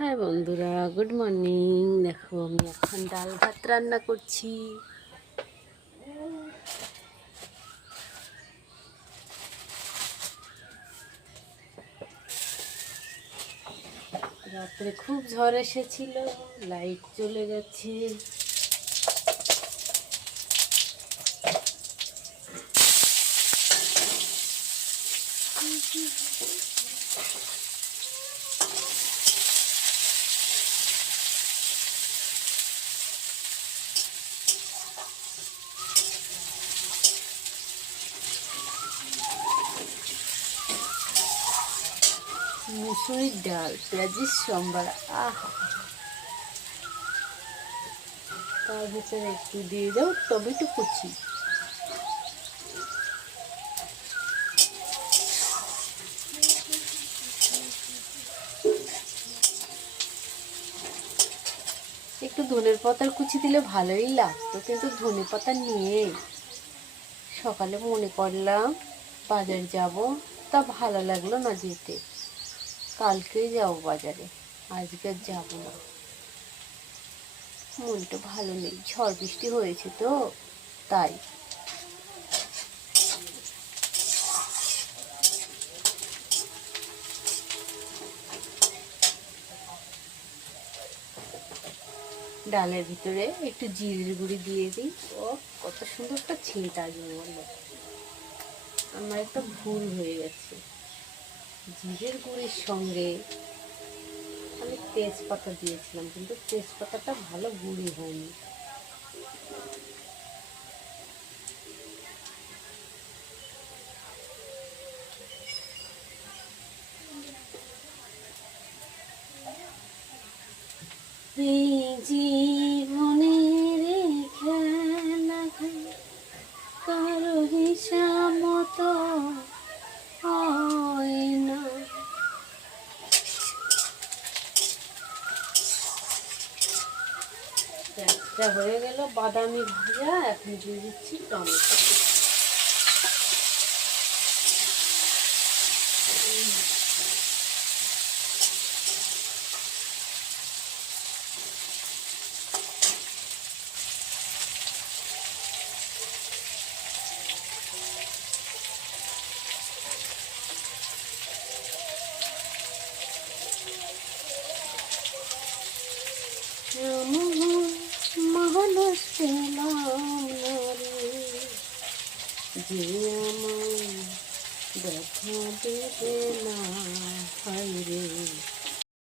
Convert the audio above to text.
High বন্ধুরা, good morning. দেখো আমি এখন ডাল ভাত রান্না করছি। রাত্রে খুব ঝড় এসেছিল, লাইট চলে গেছে। মুসুরির ডাল, পেঁয়াজির সম্বার, আহা! তার ভিতরে একটু দিয়ে দাও টমেটো কুচি। একটু ধনের পাতার কুচি দিলে ভালোই লাগতো, কিন্তু ধনে পাতা নিয়ে সকালে মনে করলাম বাজার যাব, তা ভালো লাগলো না যেতে। কালকেই যাব বাজারে, আজকে যাব না। মনটা ভালো নেই, ঝড় বৃষ্টি হয়েছে তো তাই। ডালের ভিতরে একটু জিরের গুঁড়ি দিয়ে দিই। ও কত সুন্দর একটা ছিট আসবে বললো। আমার একটা ভুল হয়ে গেছে, জিরের গুঁড়ির সঙ্গে আমি তেজপাতা দিয়েছিলাম, কিন্তু তেজপাতাটা ভালো গুঁড়ি হয়নি। এই জীবনের খেলা কারো হিসাব মতো হয় না। একটা হয়ে গেল বাদামি ভাজা, এখন দিয়ে দিচ্ছি টমেটো। মানুষ পেলাম না রে, যে আমায় দেখা দেবে না, হায় রে।